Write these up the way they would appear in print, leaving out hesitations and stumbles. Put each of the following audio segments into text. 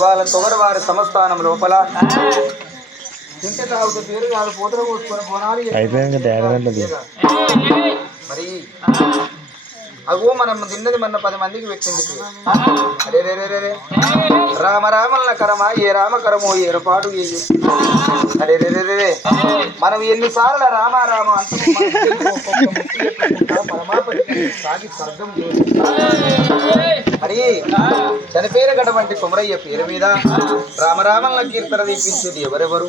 వాళ్ళ తొగరు వారి సంస్థానం లోపల తింటే తాగుతూ పేరు కాదు పోతలు పోసుకొని పోనాలి మరి అగో మనం తిన్నది మన 10 మందికి పెట్టింది. అరే రే రే రే రామ రామల కరమా ఏ రామకరమో ఏర్పాటు అరే రే రే రే మనం ఎన్నిసార్లు రామ రామ సాగి స్వర్గం మరి చనిపోయిన గడవంటి కుమరయ్య పేరు మీద రామరామల కీర్తన దీపించేది ఎవరెవరు?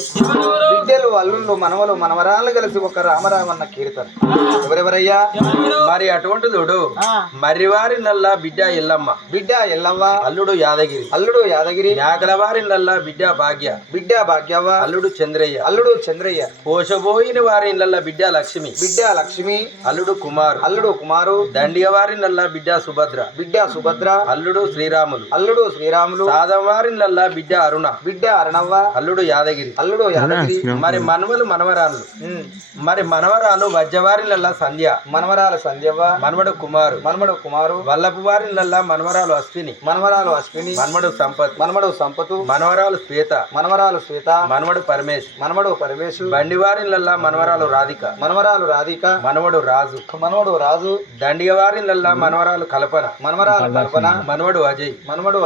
బిడ్డలు అల్లుళ్ళు మనవలు మనవరాలు కలిసి ఒక రామరామన్న కీర్తన ఎవరెవరయ్యా? మరి అటువంటి చూడు మర్రివారి నల్ల బిడ్డ ఎల్లమ్మ బిడ్డ ఎల్లమ్మ అల్లుడు యాదగిరి యాగలవారి నల్ల బిడ్డ భాగ్యవ్వ అల్లుడు చంద్రయ్య పోషబోయిన వారి నల్ల బిడ్డ లక్ష్మి అల్లుడు కుమారు దండిగ వారి నల్ల బిడ్డ సుభద్ర అల్లుడు శ్రీరాములు సాదవారి నల్ల బిడ్డ అరుణవ్వ అల్లుడు యాదగిరి మరి మనవరాలు వజ్జవారి నల్ల మనవరాలు సంధ్యవ్వ మనవడు కుమారు వల్లపు వారి నల్ల మనవరాలు అశ్విని మనవడు సంపతు మనవరాలు శ్వేత మనవడు పరమేశ్ బండివారి నల్ల మనవరాలు రాధిక మనవడు రాజు దండిగవారి నల్ల మనవరాలు కల్పన మనవడు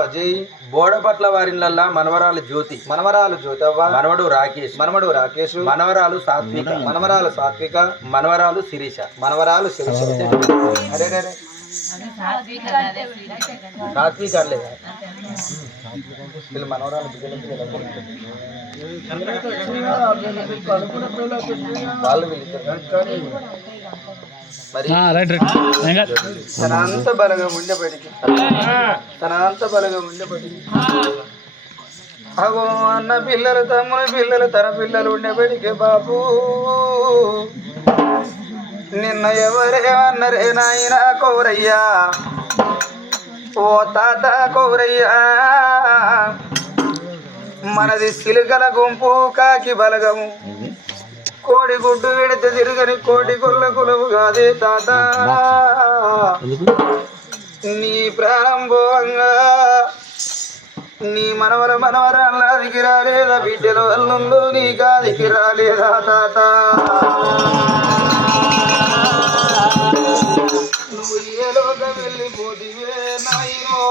అజయ్ బోడపట్ల వారి నల్ల మనవరాలు జ్యోతవ్వ మనవడు రాకేష్ మనవరాలు సాత్విక మనవరాలు శిరీష అరే రే సాత్విక మనవరాలు తనంత బలగం ఉండేపటికి అగో అన్న పిల్లలు తమ్ముని పిల్లలు తన పిల్లలు ఉండేపటికి బాబు నిన్న ఎవరేమన్నరే నాయన కౌరయ్యా ఓ తాత కౌరయ్యా మనది సిలుకల గుంపు కాకి బలగము కోడి గుడ్డు విడితే తిరగని కోటి కొల్ల కులవు కాదే తాత నీ ప్రాణం పోవంగా నీ మనవరాళ్ళకి రాలేదా బిడ్డలు అల్లుళ్ళు నీ గాదికి రాలేదా తాత నువ్వు ఏ లోకం వెళ్ళిపోతివే నాయనో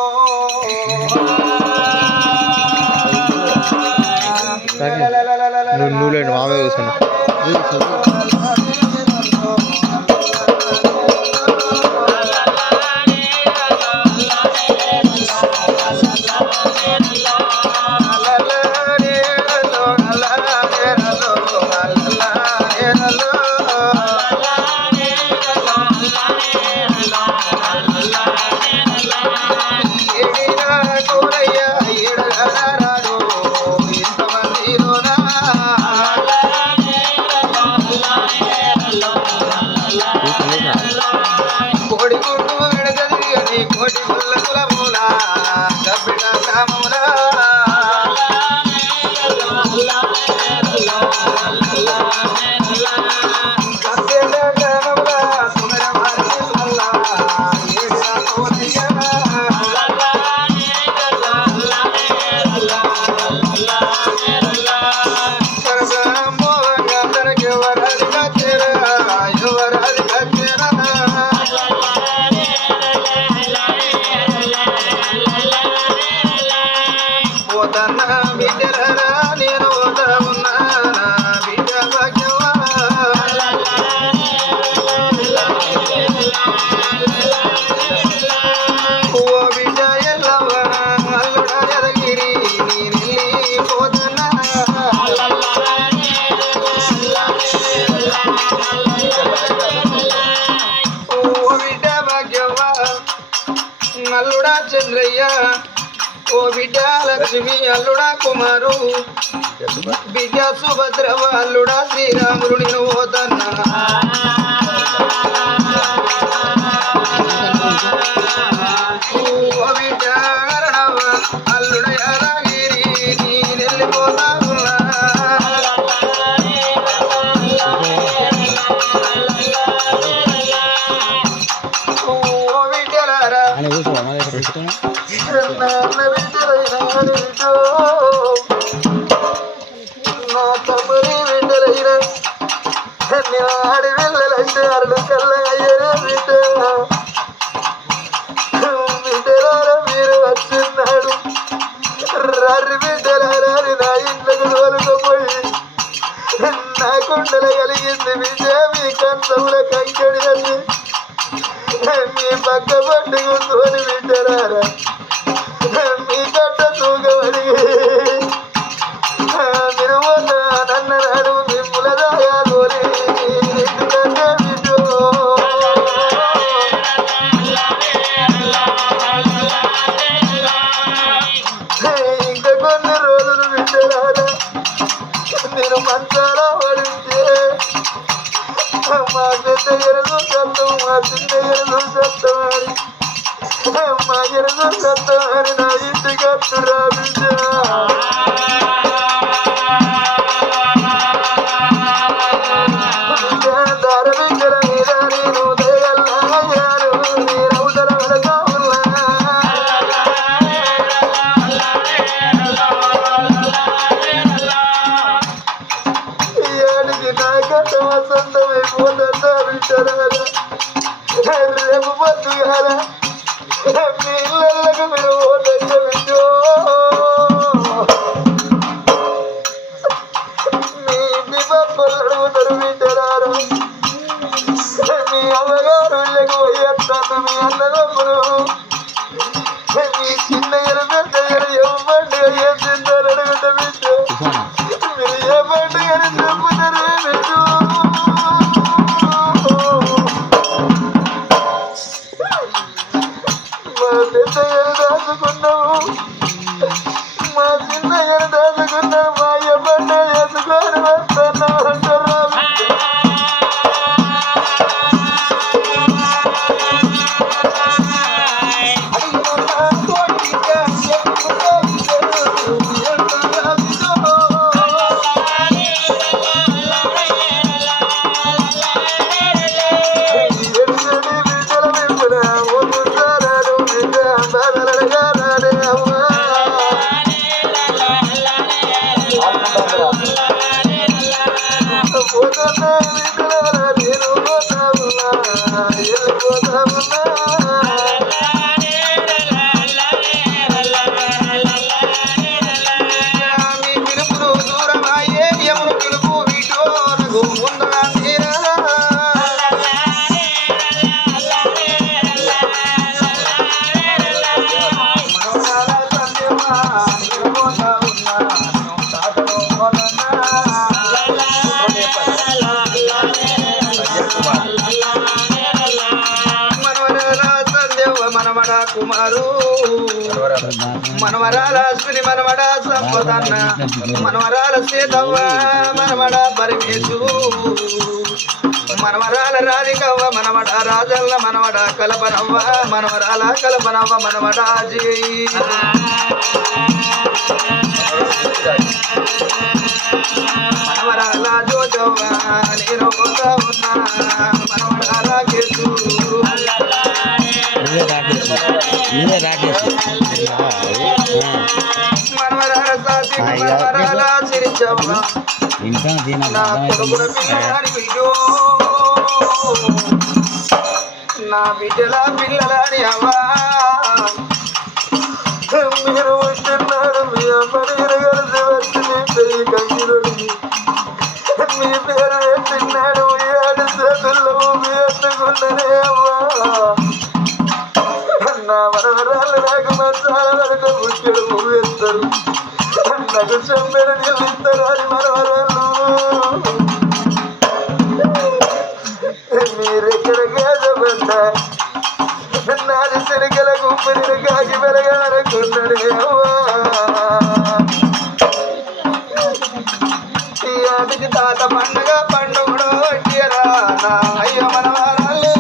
నువ్వు మామే చూసాను అల్లుడా చంద్రయ్య ఓ బిడ్డ లక్ష్మి అల్లుడా కుమారు బిడ్డ సుభద్రవ అల్లుడా శ్రీరాముడు నేను పోతన్నా ఓ బిడ్డ అల్లుడ యాదగిరి నేను వెళ్ళిపోతా అని కూర్చోవా బిడ్డో నా తమ్ముని బిడ్డలైన నేను ఆడి వెళ్ళలంటే అరడు కళ్ళ అయ్యే బిడ్డ బిడ్డలారా మీరు వచ్చిన్నాడు రర్రి బిడ్డలారా నా ఇంట్లోకి తోలుకపోయి నా కుండలు కలిగింది బిడ్డ మీ కంచముల కంకడి అని మీ పక్క పట్టి కూర్చొని బిడ్డలారా మీ కట్ట తూగబడి మీరు నన్న నాడు మిమ్ముల దాయాలి ఎందుకంటే బిడ్డో ఇంకా కొన్ని రోజులు బిడ్డలారా నేను మంచాల పడితే మా పెద్ద ఎరుగు సత్తం మా చిన్న ఎరుగు సత్తం అని మా ఎరుగు సత్తం అని నా ఇంటికి అత్తురా బిడ్డ దారవించల మీద నేను దయగల్లాను నీరవుతల వరగా ఏడికి నా గత వసంతమైపోతుందా బిడ్డలారా రేపు పొద్దుగాల మీ ఇళ్ళకు మీరు పోతుందా బిడ్డో మీ ఇంటి పప్పులు అడుగుతారు బిడ్డలారా మీ అమ్మగారు ఇళ్ళకు పోయేస్తాను మీ అన్నదమ్ములు మీ చిన్న పెద్ద ఏ పండుగ ఏం తింటారు అడుగుతా బిడ్డ మీరు ఏ పండుగని చెప్పుతారు బిడ్డ మా పెద్దయ్యను దాచుకున్నాము మా చిన్నయ్యను దాచుకున్నాము మా అయ్య పండుగ చేసుకొని వస్తున్నాము అంటారా కుమారు మనవరాల అశ్విని మనవడ సంపదన్న మనవరాల సీతవ్వ మనవడ పరమేశు మనవరాల రాధికవ్వ మనవడ రాజల్ల మనవడ కల్పనవ్వ మనవరాల కల్పనవ్వ మనవడ మనవరాల జోజవ్వ నేను పోతా ఉన్నా మనవడ రాకేశు మనవరాల సాతి మనవరాల సిరిచవ్వ నా కొడుకుల పిల్లలని బిడ్డో నా బిడ్డల పిల్లలని అవ్వా మీరు వచ్చిన్నాడు మీ అమ్మని కలిసి వచ్చి మీ పెళ్లి కంగిరుడిని మీ పేరు పెట్టినాడు 7 చేతుల్లో మీ ఎత్తుకున్ననే అవ్వా నా మనవరాలు నాకు మంచాల వరకు ముఖ్యుడు వేస్తారు నాకు చెంబెడు నీళ్ళు ఇస్తారు అని మనవరాలు మీరెక్కడ కాదబడ్డా నాది శనికల గుంపుని కాకి పెరగాలనుకున్నాడే అవ్వా ఈ ఆటికి తాత పండుగ పండుగడు వచ్చారా నా అయ్య మనవరాలు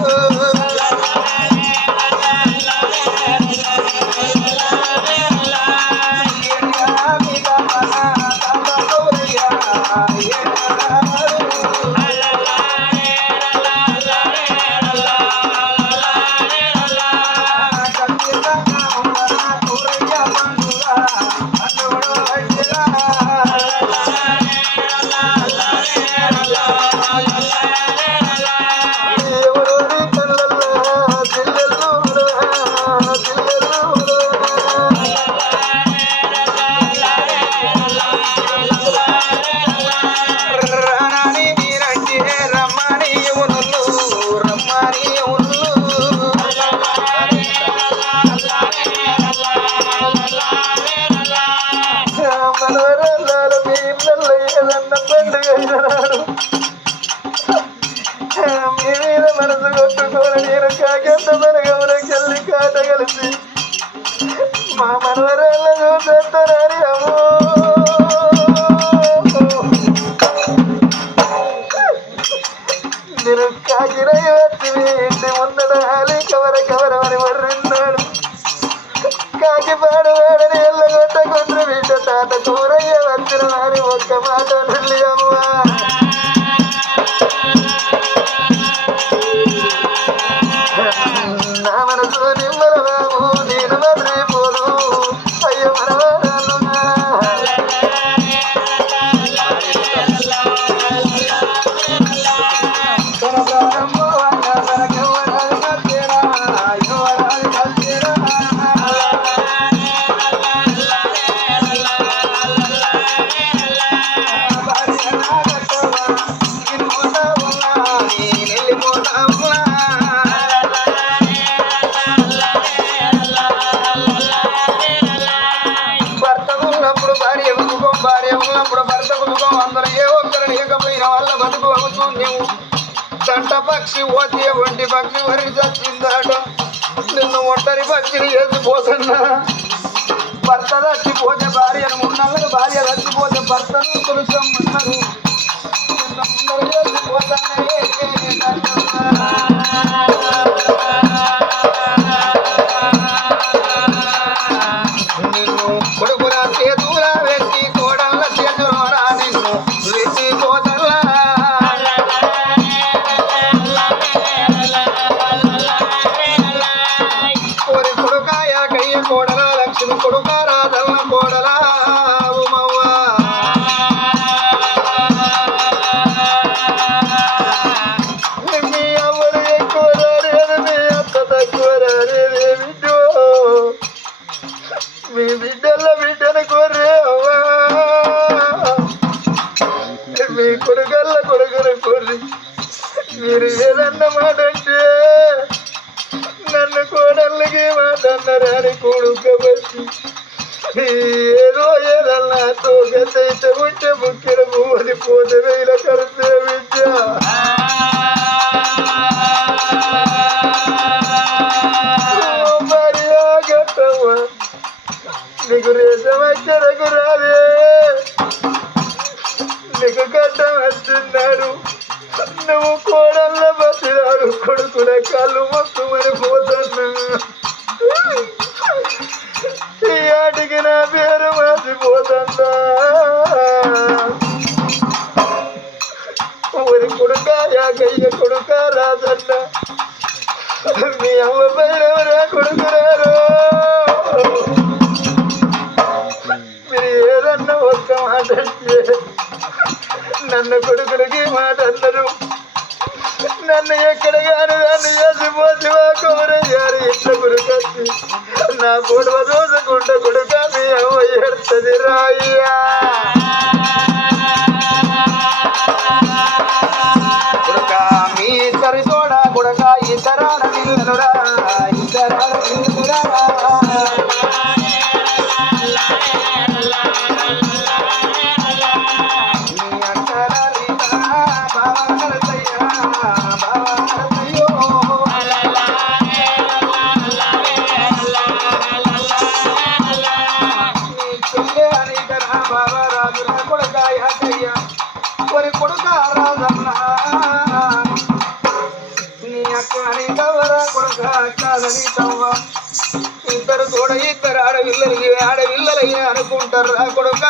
మనవరాలు మీ ఇళ్ళల్లో ఏదన్న పండుగ అయినాడు మీ మీద మనసు కొట్టుకోని నేను కాకెంత మనగమనకెళ్ళి కాట కలిసి మా మనవరాళ్ళ చూసేస్తారని అమ్మో నేను కాకిరై వచ్చి మీ ఇంటి ముందట హాలి కవరమని వర్రిన్నాడు కాకి పాడువాడని ఎల్లగొట్టకుండ్రు బిడ్డ తాత కూరయ్య వచ్చిన వారి ఒక్క మాట నుండి అమ్మా నా మనసు నిమ్మల బాబు నేను మర్రిపోదు అయ్యో మనవరాలు దంట పక్షి ఓతే ఒంటి పక్షి వరి చచ్చిందాట నిన్ను ఒంటరి పక్షిని వేసిపోతున్నా భర్త చచ్చిపోతే భార్యను ఉన్నది భార్య చచ్చిపోతే భర్తను తులుసమ్మన్నారు నిన్ను ముందర వేసిపోతానే నిన్ను కొడుకురా చేతులా వెట్టి కోడళ్ళ చేతులోరా నిన్ను వెచ్చిపోతల్లా కోడల లక్ష్మి కొడుక రాధల్ల కోడల ఉమవ్వ మీ ఎవరు ఎక్కువ రాలేదు మీ అత్త తక్కువ రాలేదు బిడ్డో మీ బిడ్డల బిడ్డను కోరే అవ్వా మీ కొడుకల్ల కొడుకును కోరి మీరు ఏదన్న మాట అంటే నన్ను కోడళ్ళకి మాట అన్నారని కొడుకబట్టి ఏదో ఏదన్నా తోకైతే ఉంటే ముక్కిన పువ్వుని పోతే వేల కరిసే విద్య మరియా గట్టవ్వ నీకు రేషం వచ్చరకు రాదే నీకు కట్టం వచ్చిన్నాడు నువ్వు కోడళ్ళ బతిరాడు కొడుకున కళ్ళు మొక్కుమని పోతున్నా ఈ ఆటికి నా పేరు మర్చిపోతుందా ఊరి కొడుక యాకయ్య కొడుక రాజన్న మీ అమ్మ పైన ఎవరా కొడుకురారు మీరు ఏదన్నా ఒక్క మాట అంటే నన్ను కొడుకులకి మాట అన్నారు నన్ను ఎక్కడ కానీ నన్ను చేసిపోతే కౌరయ్యారు ఇట్ల కొడుకొచ్చి నా పొడవ దోసకుంట కొడుక మీ అమ్మ ఎడుతుంది రాయ్యా కొడుక మీ ఇద్దరి తోడ కొడుక ఇద్దరాన పిల్లలురా ఇద్దరాన పిల్లలురా ఇద్దరు తోడ ఇద్దరు ఆడపిల్లలయ్యా అనుకుంటారా కొడుక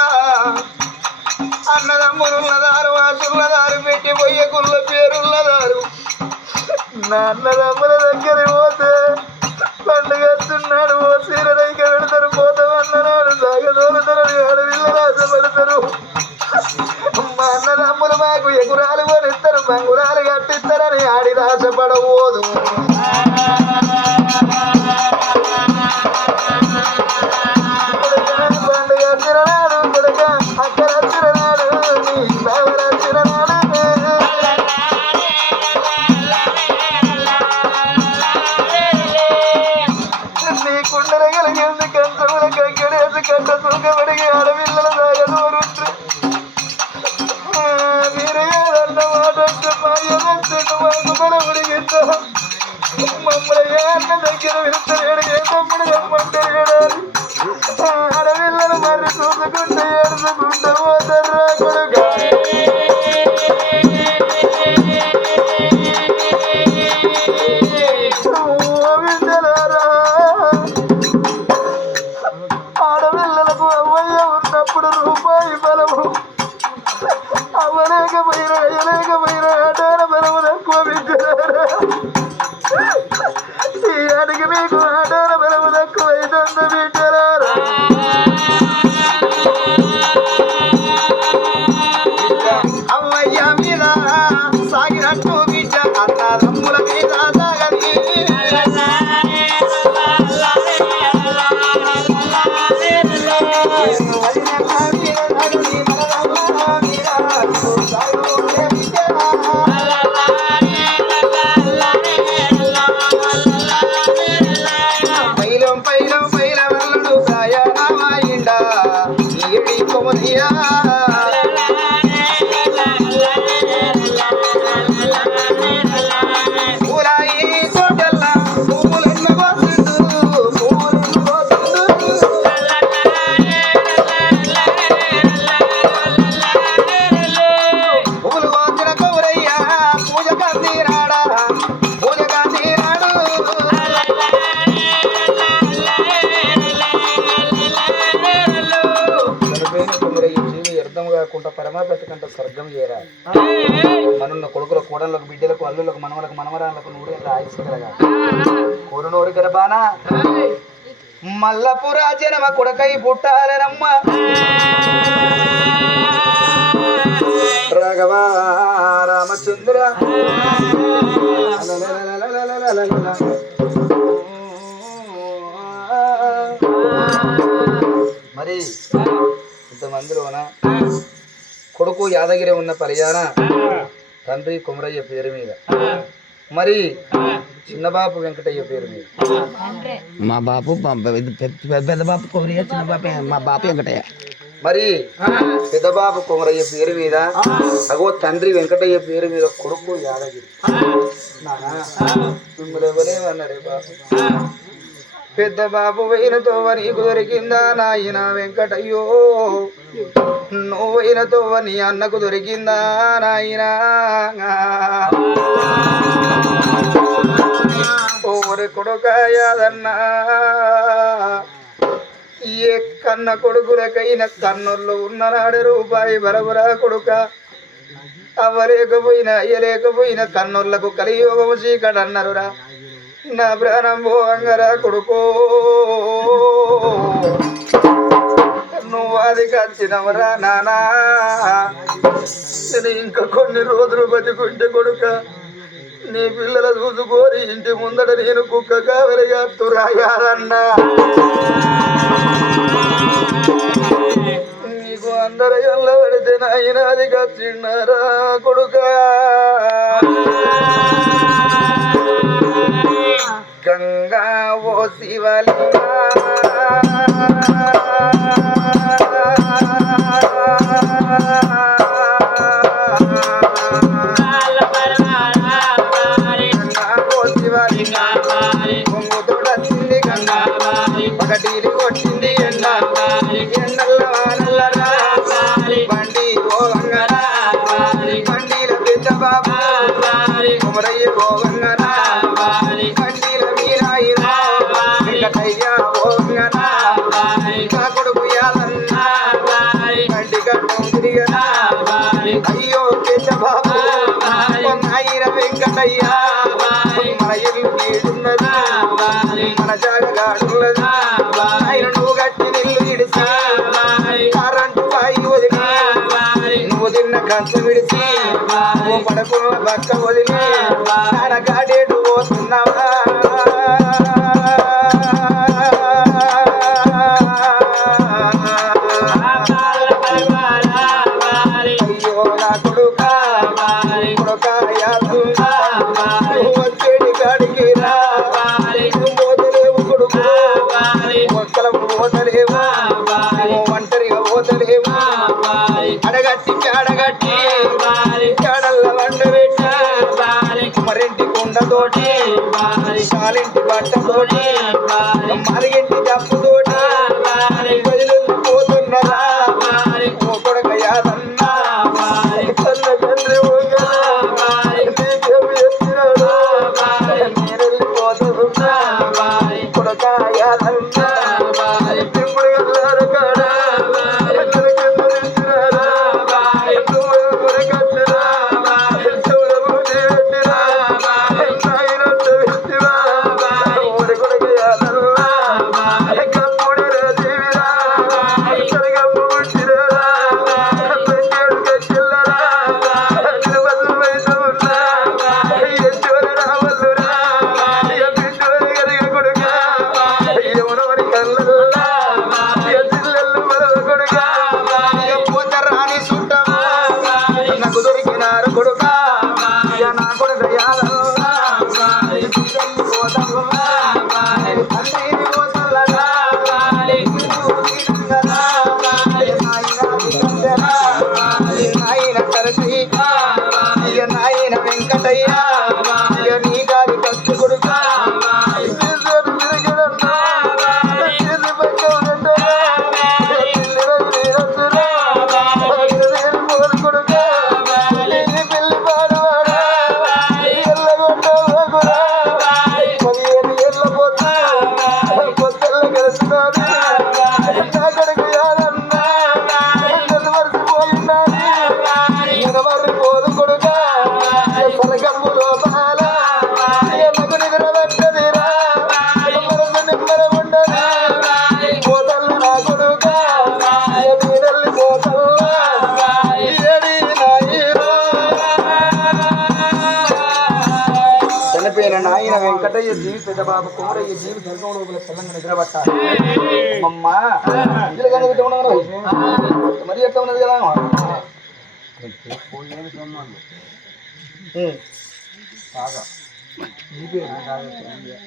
అన్నదమ్ములున్నదారు వాసున్నదారు పెట్టి పోయే కుళ్ళ పేరున్నదారు నా అన్నదమ్ముల దగ్గర పోతే పండుగ వస్తున్నాడు ఓ సీరరైక పెడతారు పోతామన్నాడు సాగదోలుతారు ఆడపిల్లలు ఆశపడతారు మా అన్నదమ్ములు మాకు ఎగురాలు కొనిస్తారు బంగురాలు కట్టిస్తారని ఆడి ఆశపడబోదు పండుగ తిరనాడు కొడుక అక్కడ తిరనాడు నీ బావల తిరనాడు నీ కుండల కలిగింది కంచముల కగ్గడేసి కంట సుఖపడిగి ఆడపిల్లల చూసుకుంటే ఏడుచుకుంటూ పోతారా కొడుక విద్యలారా ఆడపిల్లలకు అవ్వయ్య ఉన్నప్పుడు రూపాయి బలము అవ్వలేకపోయినా అయ్యలేకపోయినా ఆటార బలము తక్కువ విద్యలారా ఈ అడిగి మీకు ఆటార బలము తక్కువ అవుతుంది విద్యలారా అవ్వయ్య మీద సాగినట్టు బిడ్డ అన్నదమ్ముల మీద సాగని పైలం పైలం పైల వల్లుడు ప్రయాణమాయిండా ఏడి కొమరియా పరమాపతికంటే స్వర్గం చేరాలి మనున్న కొడుకుల కోడళ్ళకు బిడ్డలకు అల్లులకు మనవలకు మనవరాలకు నూరేళ్ళ ఆయుష్ కలగా కోరునోడు గర్భాన మల్లపురా జనమ కొడకై పుట్టాలనమ్మ రాఘవ రామచంద్ర మరి ఇంతమందిలోన కొడుకు యాదగిరి ఉన్న పర్యాన తండ్రి కుమరయ్య పేరు మీద మరి చిన్నబాపు వెంకటయ్య పేరు మీద మా బాపు పెద్ద బాపు కుమరయ్య చిన్న బాపు మా బాపు వెంకటయ్య మరి పెద్దబాబు కుమరయ్య పేరు మీద అగో తండ్రి వెంకటయ్య పేరు మీద కొడుకు యాదగిరి నానా మిమ్మల్ని ఎవరేమన్నారే బాబు పెద్ద బాబు పోయినతో నీకు దొరికిందా నాయన వెంకటయ్యో నువ్వైనతో నీ అన్నకు దొరికిందా నాయన ఓరి కొడుక యాదన్నా ఏ కన్న కొడుకులకైన కన్నుల్లో ఉన్ననాడు రూపాయి బరబరా కొడుక అవ్వలేకపోయినా అయ్యలేకపోయిన కన్నులకు కలియోగము చీకడన్నరురా నా ప్రాణం పోవంగరా కొడుకో నువ్వు అది కచ్చినవరా నానా నేను ఇంకా కొన్ని రోజులు బతికుంటే కొడుక నీ పిల్లల చూసుకోని ఇంటి ముందట నేను కుక్క కావలిగా తురాయాలన్నా నీకు అందరు ఎల్ల పడితే నాయన అది కచ్చిన్నారా కొడుక గంగా ఓ శివలింగా పొంగుతోడచ్చింది గంగా పగటీలు కొట్టింది ఎండ ఎండల్ల వానల్లరా బండి గోవంగరా బండిల పెద్ద బాబు కుమరయ్య గోవంగరా బండిల మీరాయిరా వెంకటయ్య గోవంగరా నా కొడుకు యాదన్నా బండి గడ్డం తిరిగనా అయ్యో పెద్ద బాబు నాయిర వెంకటయ్య మన ఇల్లు నీడున్నది మన జాగగాడున్నది ఆయన నువ్వు గట్టి నిల్లు ఇడిసి కరెంటు బాయి వదిలి నువ్వు తిన్న కంచు విడిచి నువ్వు పడకున్న బక్క వదిలి ఆయన గాడేటు పోతున్నావా అయ్యో నా కొడుక కొడుక యాదున్నా వచ్చేటి కాడికి రా పోతలేవు కొడుకు ఒక్కలకు పోతలేవు ఒంటరిగా పోతలేవు అడగట్టి అడగట్టి చాడల్ల వండబెట్టి మరింటి కుండతోటి చాలింటి బట్టతోటి మరిగింటి డప్పుతోటి బయలు పోతున్నరా నాయన వెంకటయ్య జీవి పెద్ద బాబు కుమరయ్య జీవి స్వర్గం లోపల తెలంగాణ నిద్రపట్టాలి అమ్మ ఇందులో మరి ఎట్లా ఉన్నది కదా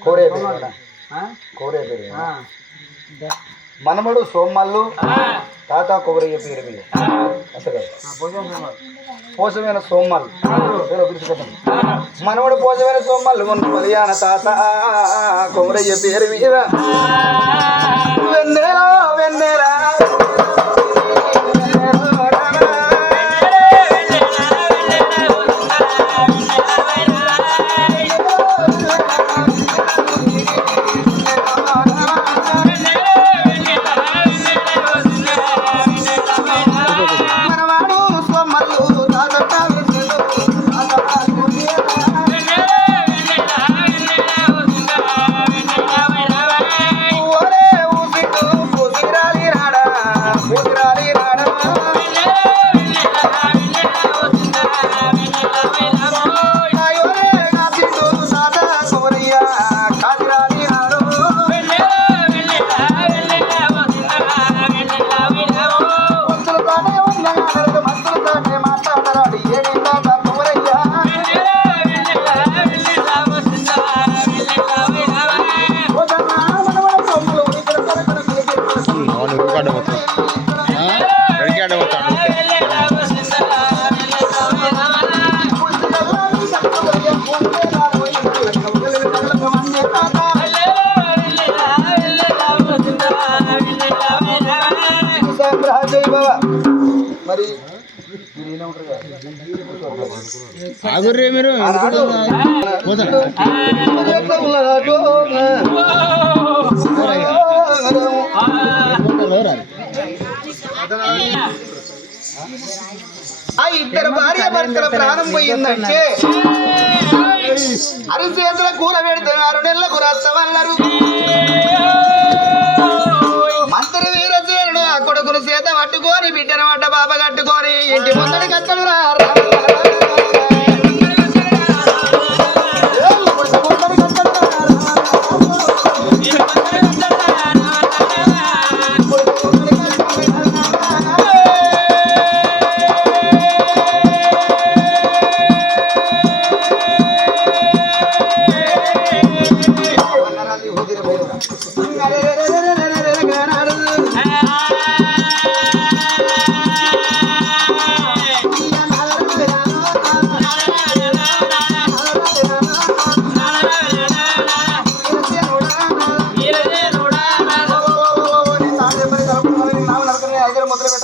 కోరే కోరే పేరు మనమడు సోమల్లు తాత కొబ్బరయ్య పేరు మీద పోసమైన సోమల్లు మనవడు పోసమైన సోమల్లు మన కళ్యాణ తాత కొమరయ్య పేరు మీద వెన్నెలా వెన్నెలా మరి ఆగుర్రే మీరు ఆ ఇద్దరు భార్య భర్తల ప్రాణం పోయిందంటే అరిచేతుల కూర పెడితే 6 నెలలకు రత్తమన్నారు. మంత్రి వీరసేనుడు ఆ కొడుకును చేత పట్టుకొని బిడ్డను పడ్డ బాబ కట్టుకొని ఇంటి ముందడి కట్టడు రా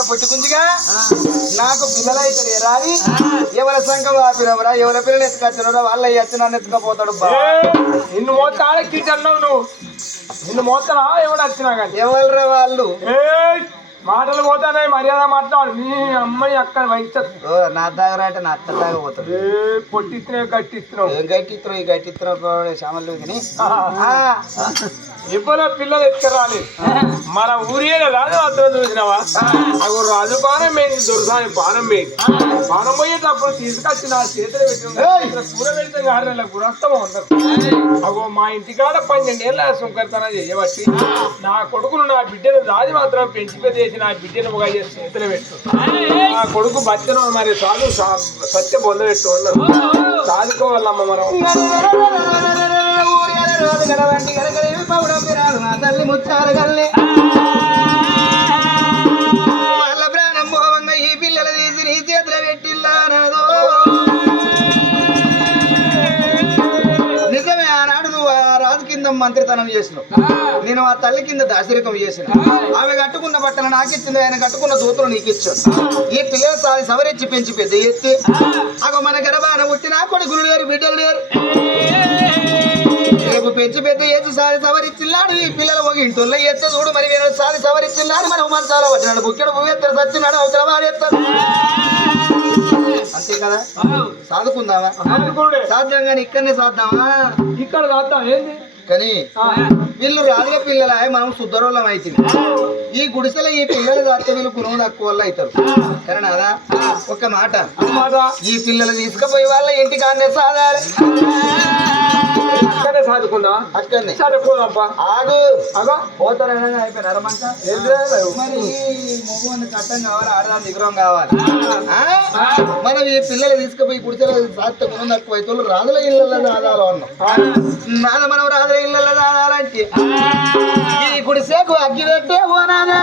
పొట్టుకుందిగా నాకు పిల్లలైతే రాని ఎవరి సంఘం ఆపినవరా ఎవరి పిల్లలు ఎత్తుకొచ్చినవరా వాళ్ళ ఎత్తి నన్ను ఎత్తుకపోతాడు నిన్ను మోత ఆడకి అన్నావు నువ్వు నిన్ను మోతనా ఎవడు వచ్చినా కానీ ఎవరు వాళ్ళు మాటలు పోతానే మర్యాద మాట్లాడు నీ అమ్మాయి అక్కడ వహించదు నా దగ్గర అంటే నా అత్త దాకా పోతాడు పొట్టిస్తున్నావు గట్టిస్తున్నావు ఏం గట్టిస్తున్నావు ఈ గట్టిస్తున్నావు శ్యామలు తిని ఎవరో పిల్లలు ఎత్తుకరాలి మన ఊరి రాజు అర్థం చూసినావా అగో రాజు పానం మేది దొరసాని పానం మేది పానం పోయేటప్పుడు తీసుకొచ్చి నా చేతులు పెట్టి కూర పెడితే గారెల గురస్తమో ఉండదు అగో మా ఇంటికాడ 12 ఏళ్ళ సుంకర్తనం చేయబట్టి నా కొడుకును నా బిడ్డను రాజు మాత్రం పెంచి పెద్ద చేసి నా బిడ్డను ఒక చేతులు పెట్టు నా కొడుకు బచ్చను మరి చాలు సత్య బొంద పెట్టు అన్నారు సాదుకోవాలమ్మ మనం తల్లి ముచ్చారు గల్లి వాళ్ళ ప్రాణం పోవంగా ఈ పిల్లలు తీసి నీ చేతులు పెట్టిల్లానదో నిజమే ఆనాడు నువ్వు ఆ రాజు కింద మంత్రితనం చేసినావు నేను ఆ తల్లి కింద దాశరికం చేసిన ఆమె కట్టుకున్న బట్టలు నాకిచ్చింది ఆయన కట్టుకున్న దూతలు నీకు ఇచ్చాడు ఈ పిల్లలు సారి సవరించి పెంచి పెద్ద ఎత్తి అగో మన గర్భాన పుట్టిన కొడుకులు లేరు బిడ్డలు లేరు రేపు పెంచి పెద్ద ఎత్తు సారి సవరిచ్చిన్నాడు ఈ పిల్లలు ఒక ఇంట్లో ఎత్త చూడు మరి వీళ్ళు సారి సవరిచ్చిన్నాడు మనం మంచాలో వచ్చినాడు బుక్కెడు పువ్వెత్తరు సచ్చినాడు అవతల వాడెత్తాడు అంతే కదా సాదుకుందామా సాధ్యం కానీ ఇక్కడనే సాద్దామా ఇక్కడ కాద్దాం ఏంది కానీ వీళ్ళు రాజుల పిల్లల మనం శుద్ధరోళ్ళం అవుతుంది ఈ గుడిసెల ఈ పిల్లలు దాస్తే వీళ్ళు కురువు తక్కువ వాళ్ళు అవుతారు కానీ అదా ఒక మాట ఈ పిల్లలు తీసుకుపోయి వాళ్ళ ఇంటికి అన్నే సాదాలి అక్కడే సాదుకుందా అక్కడనే సరిపోదబ్బా ఆగు అగో పోతారైనా అయిపోయిన అరమంట మరి మగవాన్ని కట్టం కావాలి ఆడదాని దిగురం కావాలి మనం ఈ పిల్లలు తీసుకుపోయి గుడిసెల సాధితే కురువు తక్కువ అవుతారు రాజుల ఇళ్ళల్లో సాదాలు అన్నాం నాద మనం రాజుల ఇళ్ళల్లో సాదాలంటే ఈ గుడిసేకు అగ్గి పెట్టే పోనాదా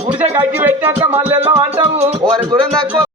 గుడిసె కగ్గి పెట్టాక మళ్ళీ వెళ్దాం అంటావు వారి గురించి తక్కువ